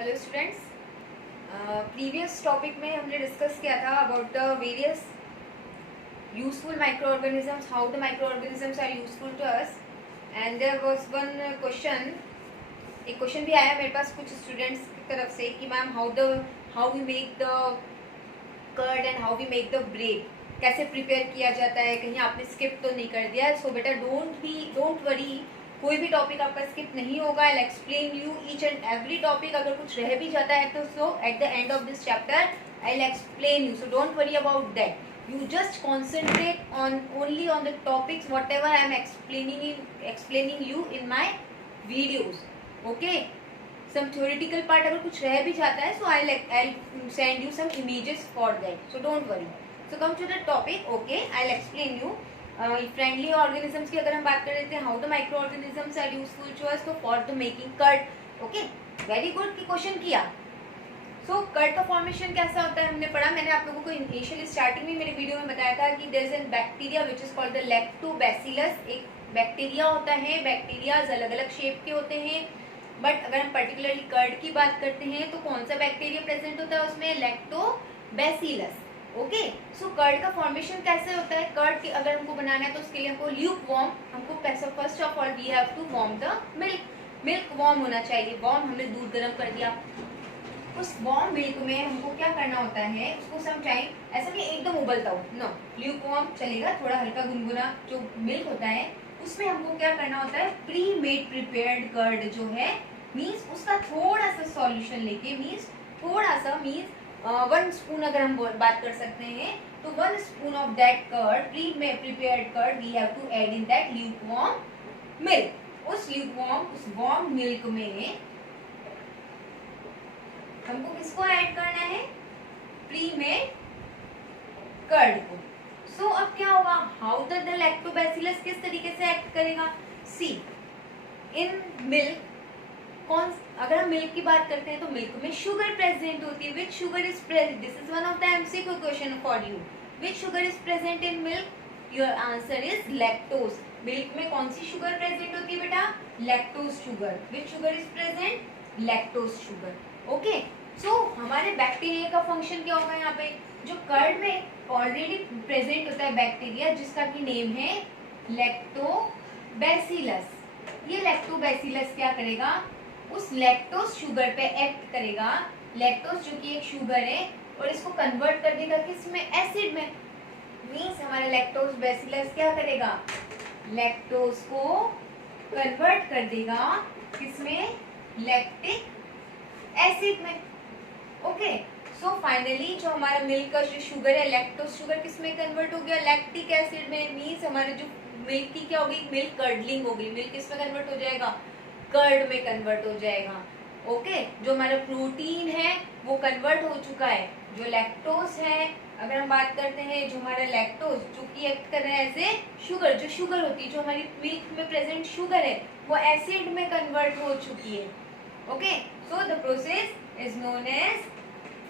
Hello students, previous topic में हमने discuss किया था about the various useful microorganisms, how the micro organisms are useful to us. And there was one question, एक question भी आया मेरे पास कुछ स्टूडेंट्स की तरफ से कि ma'am how we make the curd and how we make the bread, कैसे प्रिपेयर किया जाता है, कहीं आपने स्किप तो नहीं कर दिया। सो बेटा डोंट वरी, कोई भी टॉपिक आपका स्किप नहीं होगा। I explain you each and every topic. अगर कुछ रह भी जाता है तो so at the end of this chapter I explain you, so don't worry about that. You just concentrate on only on the topics whatever I am explaining you in my videos. Okay, some theoretical part अगर कुछ रह भी जाता है so I'll send you some images for that, so don't worry. So come to the topic. Okay, I'll explain you. Friendly organisms की अगर हम बात कर रहे थे, how the micro organisms are useful to us, तो for the making curd. Okay, very good की question किया। सो कर्ड का फॉर्मेशन कैसा होता है हमने पढ़ा। मैंने आप लोगों को इनिशियल स्टार्टिंग में मेरे वीडियो में बताया था कि there is an bacteria which is called the lactobacillus. एक बैक्टीरिया होता है, बैक्टीरियाज अलग अलग शेप के होते हैं, बट अगर हम पर्टिकुलरली कर्ड की बात करते हैं तो कौन सा बैक्टीरिया प्रेजेंट होता है उसमें, लैक्टोबैसिलस। ओके, सो कर्ड का फॉर्मेशन कैसे होता है। कर्ड की अगर हमको बनाना है तो उसके लिए हमको ल्यूक वार्म, हमको first of all we have to warm the milk warm होना चाहिए। वार्म, हमने दूध गर्म कर दिया, उस वार्म मिल्क में हमको क्या करना होता है, उसको सम टाइम, ऐसा नहीं एकदम उबलता हो, नो, ल्यूक वार्म चलेगा, थोड़ा हल्का गुनगुना जो मिल्क होता है उसमें हमको क्या करना होता है, प्री मेड प्रिपेयर्ड कर्ड जो है, मीन्स उसका थोड़ा सा सॉल्यूशन लेके, मीन्स थोड़ा सा, मीन्स 1 स्पून अगर हम बात कर सकते हैं तो 1 spoon of that curd, premade prepared curd we have to add in that lukewarm milk. उस वार्म मिल्क में हमको किसको ऐड करना है, प्री मेड कर्ड को। सो अब क्या होगा, हाउ द लैक्टोबैसिलस किस तरीके से एक्ट करेगा। सी, इन मिल्क, अगर हम मिल्क की बात करते हैं तो मिल्क में शुगर प्रेजेंट होती है। Which sugar is present, this is one of the MCQ question for you. Which sugar is present in milk, your answer is lactose. Milk में कौन सी शुगर प्रेजेंट होती है बेटा, lactose sugar. Which sugar is present, lactose sugar. Okay, so हमारे bacteria का function क्या होगा, यहाँ पे जो कर्ड में ऑलरेडी प्रेजेंट होता है बैक्टीरिया जिसका की नेम है लैक्टोबैसिलस। ये लैक्टोबैसिलस क्या करेगा, उस लैक्टोज शुगर पे एक्ट करेगा। लैक्टोज जो कि एक शुगर है, और इसको कन्वर्ट कर देगा किसमें, एसिड में। मीन्स हमारा लैक्टोज बैसिलस क्या करेगा, लैक्टोज को कन्वर्ट कर देगा किसमें, लैक्टिक एसिड में। ओके, सो फाइनली जो हमारा मिल्क का जो शुगर है, लैक्टोज शुगर किसमें कन्वर्ट हो गया, लैक्टिक एसिड में। मीन्स हमारे जो मिल्क की क्या होगी, मिल्क कर्डलिंग होगी। मिल्क किसमें कन्वर्ट हो जाएगा, कर्ड में कन्वर्ट हो जाएगा। ओके, जो हमारा प्रोटीन है वो कन्वर्ट हो चुका है। जो लैक्टोज है, अगर हम बात करते हैं, जो हमारा लैक्टोज जो कि एक्ट कर रहा है एज ए शुगर, जो शुगर होती है, जो हमारी मिल्क में प्रेजेंट शुगर है, वो एसिड में कन्वर्ट हो चुकी है। Okay, so the process is known as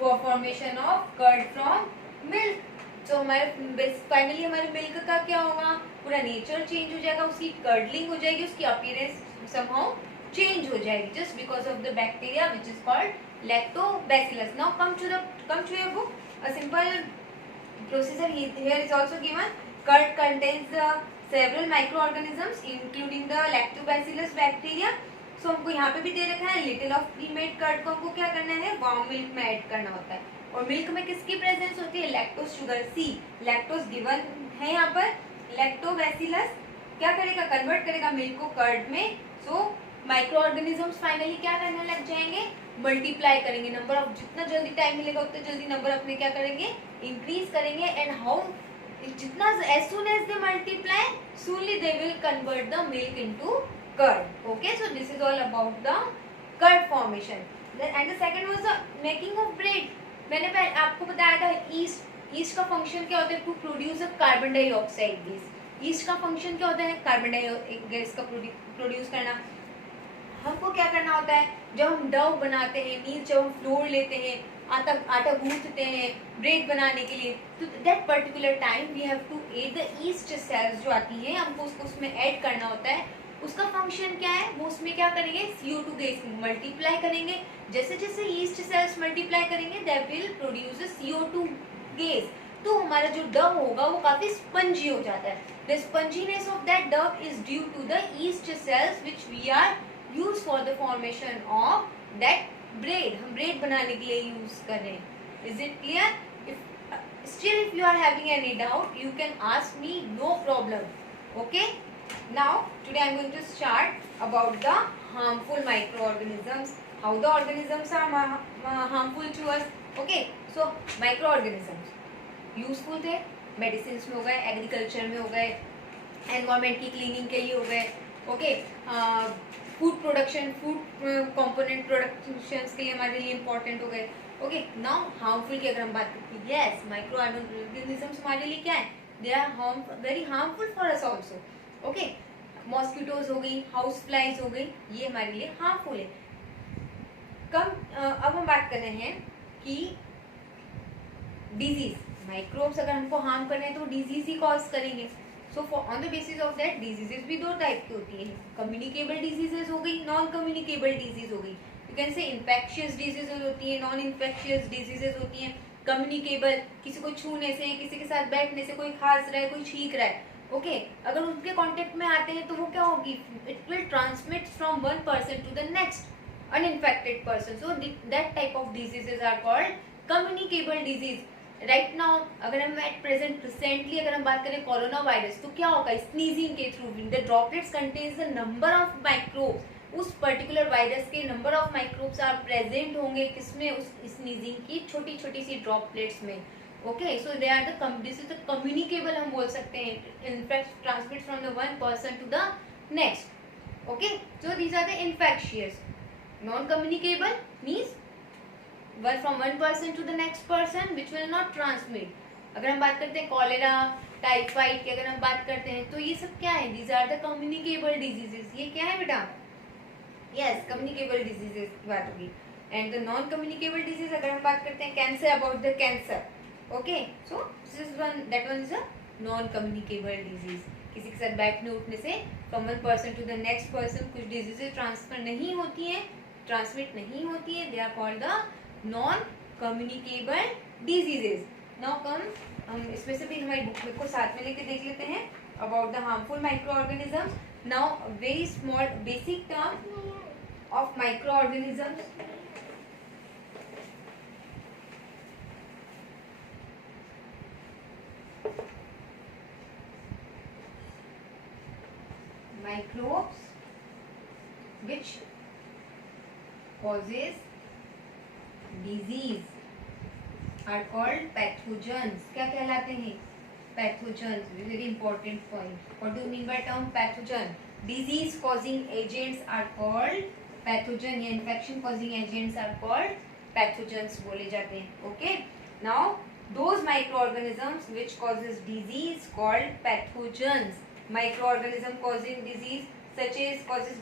formation of curd from milk. तो हमारे फाइनली हमारे मिल्क का क्या होगा, पूरा नेचर चेंज हो जाएगा, उसकी कर्डलिंग हो जाएगी, उसकी अपीयरेंस समहाउ चेंज हो जाएगी, just because of the bacteria which is called lactobacillus. Now come to your book, a simple procedure here is also given. Curd contains several microorganisms including the lactobacillus bacteria. So हमको यहाँ पे भी दे रखा है, little of premade curd को हमको क्या करना है, वार्म मिल्क में ऐड करना होता है। और मिल्क में किसकी प्रेजेंस होती है, लैक्टोज शुगर। सी, लैक्टोज गिवन है यहाँ पर। लैक्टोबैसिलस क्या करेगा, कन्वर्ट करेगा मिल्क को कर्ड में। सो माइक्रो ऑर्गेनिजम्स फाइनली क्या करने लग जाएंगे, मल्टीप्लाई करेंगे। नंबर ऑफ, जितना जल्दी टाइम मिलेगा उतना जल्दी नंबर अपने क्या करेंगे, इंक्रीज करेंगे। एंड हाउ, जितना as soon as they multiply, soonly they will convert the milk into curd. Okay, so this is all about the curd formation. And the second was the making of bread. मैंने आपको बताया था east का function क्या होता है, to produce a carbon dioxide gas. Yeast का function क्या होता है, कार्बन डाइऑक्साइड गैस का प्रोड्यूस करना। हमको क्या करना होता है, जब हम डव बनाते हैं, मीन्स जब हम फ्लोर लेते हैं, आटा गूंथते हैं ब्रेड बनाने के लिए, तो that particular time we have to add the yeast cells जो आती हैं, हमको उसको उसमें ऐड करना होता है। उसका फंक्शन क्या है, वो उसमें क्या करेंगे, CO2 गैस मल्टीप्लाई करेंगे। जैसे जैसे यीस्ट सेल्स मल्टीप्लाई करेंगे they will produce CO2 gas. तो हमारा जो डव होगा वो काफी स्पंजी हो जाता है। The sponginess of that dough is due to the yeast cells which we are use for the formation of that bread. हम ब्रेड बनाने के लिए यूज कर रहे हैं। Is it clear? Still if you are having any doubt you can ask me, no problem. Okay, now today I am going to start about the harmful microorganisms, how the organisms are harmful to us. Okay, so microorganisms useful थे, medicine में हो गए, agriculture में हो गए, environment की cleaning के लिए हो गए, okay, food production, food component production के लिए हमारे लिए इंपॉर्टेंट हो गए। ओके, नाउ हार्मफुल की अगर हम बात करते हैं, यस माइक्रो ऑर्गेनिजम्स हमारे लिए क्या है, they are very harmful for us also. Okay, mosquitoes हो गई, हाउस फ्लाइज हो गई, ये हमारे लिए हार्मफुल है। अब हम बात कर रहे हैं कि डिजीज, माइक्रोब्स अगर हमको हार्म कर रहे हैं तो डिजीज ही कॉज करेंगे। So on the basis of that diseases भी दो टाइप की होती है, कम्युनिकेबल डिजीजेस हो गई, नॉन कम्युनिकेबल डिजीज हो गई। You can say infectious diseases होती है, नॉन इन्फेक्शियस डिजीजेस होती हैं। कम्युनिकेबल, किसी को छूने से, किसी के साथ बैठने से, कोई खांस रहा है, कोई छींक रहा है, ओके, अगर उनके कांटेक्ट में आते हैं तो वो क्या होगी, it will transmit from one person to the next uninfected person. So that type of diseases are called communicable disease. Right now अगर हम एट प्रेजेंट रिसेंटली अगर हम बात करें कोरोना वायरस, तो क्या होगा, स्नीजिंग के through the droplets contains the number of microbes, उस पर्टिकुलर वायरस के number of microbes are present होंगे किसमें, उस स्नीजिंग की छोटी छोटी सी ड्रॉपलेट्स में। Okay, so they are the this is the communicable, हम बोल सकते हैं, in fact transmit from the one person to the next. Okay, so these are the infectious. Non communicable means from one person to the next person which will not transmit. अगर हम बात करते हैं cholera, typhoid की अगर हम बात करते हैं तो ये सब क्या है, these are the communicable diseases। ये क्या है बेटा, yes communicable diseases की बात होगी। and the non communicable disease अगर हम बात करते हैं cancer, about the cancer, okay, so this is one, that one is a non communicable disease। किसी के साथ बैठने उठने से from one person to the next person कुछ diseases ट्रांसफर नहीं होती हैं, ट्रांसमिट नहीं होती है, they are called the non communicable diseases. Now come, हम इसमें से भी हमारी बुक को साथ में लेके देख लेते हैं about the harmful micro organisms. Now very small basic term of micro organisms. Microbes which causes disease are called pathogens. क्या कहलाते हैं, pathogens. Very important point, what do you mean by term pathogen, disease causing agents are called pathogen, या infection causing agents are called pathogens बोले जाते हैं। Okay, now those micro organisms which causes disease called pathogens. Micro organism causing disease such as causes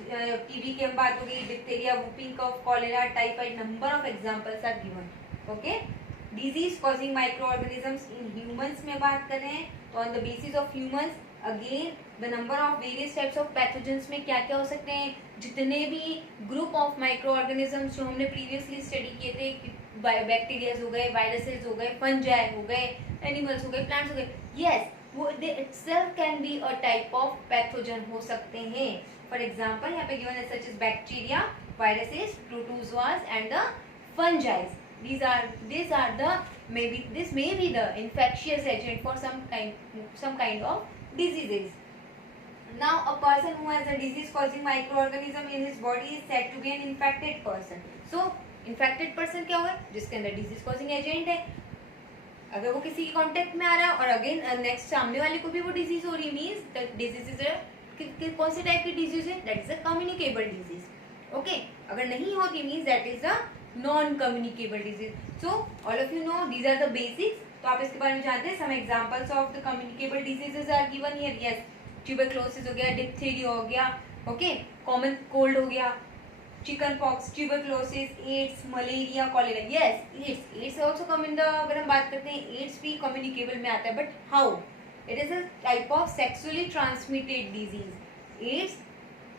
TB की हम बात होगी, diphtheria, whooping cough, cholera, typhoid, number of examples are given. Okay, disease causing microorganisms in humans में बात कर रहे हैं तो on the basis of humans again the number of various types of pathogens में क्या क्या हो सकते हैं, जितने भी group of microorganisms जो हमने previously study किए थे, बैक्टीरियाज हो गए, वायरसेस हो गए, फंजाई हो गए, एनिमल्स हो गए, प्लांट्स हो गए, यस वो they itself can be a type of pathogen हो सकते हैं। फॉर एग्जांपल यहाँ पे गिवन है such as bacteria, viruses, protozoas and the fungi. these are the maybe this may be the infectious agent for some kind of diseases. Now a person who has a disease causing microorganism in his body is said to be an infected person. So infected person क्या होगा, जिसके अंदर disease causing agent है, अगर वो किसी के contact में आ रहा है और अगेन नेक्स्ट सामने वाले को भी वो डिजीज हो रही, मींस दैट डिजीज इज कौन से टाइप की डिजीज है, that is a communicable disease. Okay, अगर नहीं होती means that is a non communicable disease. So all of you know these are the basics, तो आप इसके बारे में जानते हैं। Some examples of the communicable diseases are given here. Yes, tuberculosis हो गया, डिप्थीरिया हो गया, ओके, कॉमन कोल्ड हो गया, chickenpox, tuberculosis, AIDS, malaria, cholera. Yes, AIDS also come in the, अगर हम बात करते हैं एड्स भी कम्युनिकेबल में आता है, but how, it is a type of sexually transmitted disease. AIDS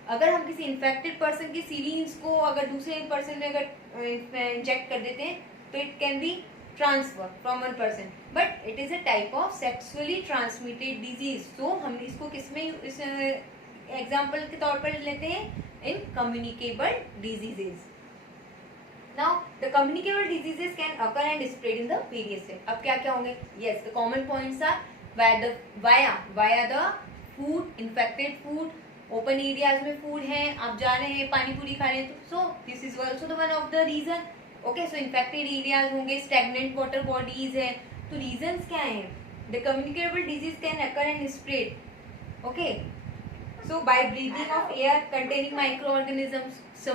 अगर हम किसी इन्फेक्टेड पर्सन की सीरीज को अगर दूसरे पर्सन में अगर इंजेक्ट कर देते हैं तो it can be transfer from one person, but it is a type of sexually transmitted disease. तो हम इसको किसमें इस एग्जाम्पल के तौर पर लेते हैं, in communicable diseases. Now the communicable diseases can occur and spread in the various ways. अब क्या क्या होंगे? Yes, the common points are via the food, infected food, open areas में food है, आप जा रहे हैं पानी पूरी खा रहे हैं, तो so this is also the one of the reason. Okay, so infected areas होंगे, stagnant water bodies है, तो reasons क्या हैं? The communicable disease can occur and spread. Okay, so by breathing of air containing microorganisms, if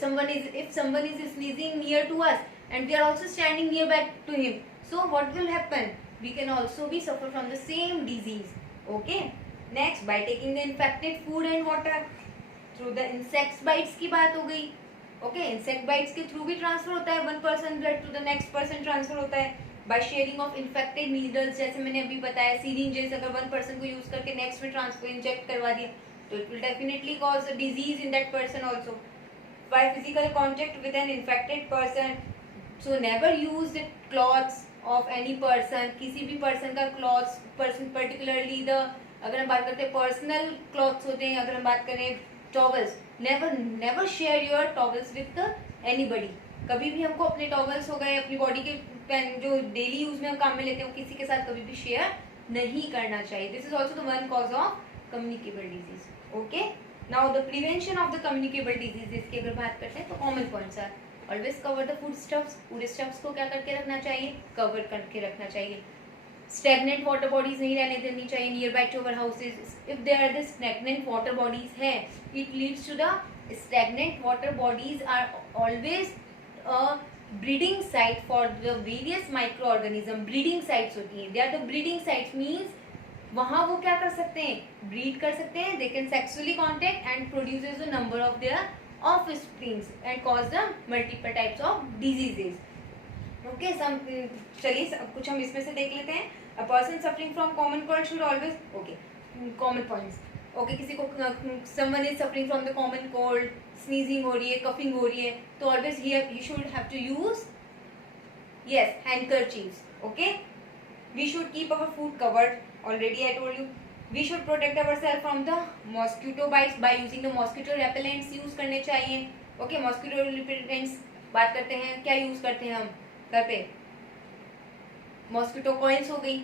someone is sneezing near to us and we are also standing nearby to him, so what will happen? We can also be suffer from the same disease. Okay, next, by taking the infected food and water through the insect bites की बात हो गई। Okay, insect bites के through भी transfer होता है, one person blood to the next person transfer होता है। by sharing of infected needles, जैसे मैंने अभी बताया, syringes अगर one person को use करके next में transfer inject करवा दिया तो it will definitely cause a disease in that person also. By physical contact with an infected person, so never use the clothes of any person, किसी भी person का clothes, person particularly the, अगर हम बात करते हैं personal clothes होते हैं, अगर हम बात करें towels, never share your towels with anybody. कभी भी हमको अपने टॉवल्स हो गए, अपनी बॉडी के जो डेली यूज में हम काम में लेते हैं, किसी के साथ कभी भी शेयर नहीं करना चाहिए। This is also the one cause of communicable disease. Okay, now the prevention of the communicable diseases की अगर बात करते हैं तो common points are always cover the food stuffs. Food stuffs को क्या करके रखना चाहिए? कवर करके रखना चाहिए। स्टेगनेंट वाटर बॉडीज नहीं रहने देनी चाहिए nearby to our houses. If there are the stagnant water bodies है, it leads to the stagnant water bodies are always breeding site for the various microorganism. Breeding sites होती हैं, they are the breeding sites, means वहां वो क्या कर सकते हैं? Breed कर सकते हैं। They can sexually contact and produces the number of their offsprings and cause the multiple types of diseases. Okay, चलिए कुछ हम इसमें से देख लेते हैं। A person suffering from common cold should always, okay, common points. Okay, किसी को someone is suffering from the common cold, sneezing हो रही है, कफिंग हो रही है, तो ऑलवेज ही should have to use yes handkerchiefs. Okay, we should keep our food covered, already I told you. We should protect ourselves from the mosquito bites by using the mosquito repellents use करने चाहिए। Okay, mosquito repellents बात करते हैं, क्या use करते हैं हम घर पे? मॉस्किटो कॉइल्स हो गई।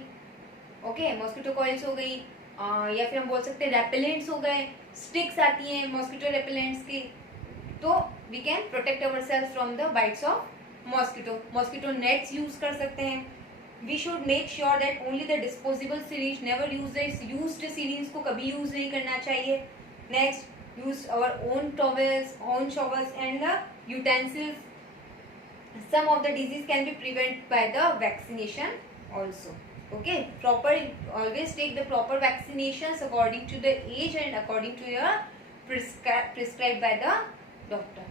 ओके, मॉस्किटो कॉइल्स हो गई, या फिर हम बोल सकते हैं रेपेलेंट्स हो गए, स्टिक्स आती हैं मॉस्किटो रेपेलेंट्स की, तो we can protect ourselves from the bites of mosquito. Mosquito nets use कर सकते हैं। We should make sure that only the disposable syringe, never use the used syringe को कभी यूज नहीं करना चाहिए। Next, use our own towels, own showers and the utensils. Some of the disease can be prevented by the vaccination also. Okay, always take the proper vaccinations according to the age and according to your prescribed by the doctor.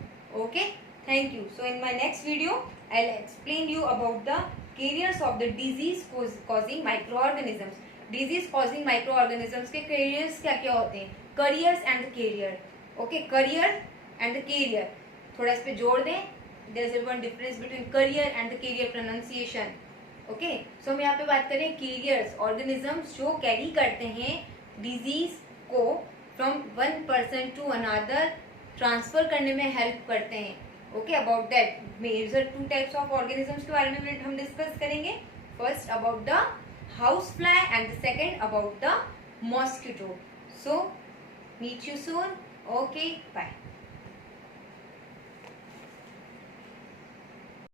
Okay, thank you. So in my next video I'll explain you about the carriers of the disease causing microorganisms. Disease causing microorganisms के carriers क्या क्या होते हैं? Carriers and the carrier. Okay, carrier and the carrier, थोड़ा इस पे जोड़ दें। There is one difference between carrier and the carrier pronunciation. Okay, so हम यहाँ पे बात करें carriers, organisms जो कैरी करते हैं डिजीज को from one person to another, transfer करने में हेल्प करते हैं। Okay, about that major two types of organisms के बारे में हम डिस्कस करेंगे। First about the house fly and the second about the mosquito. So meet you soon. Okay, bye.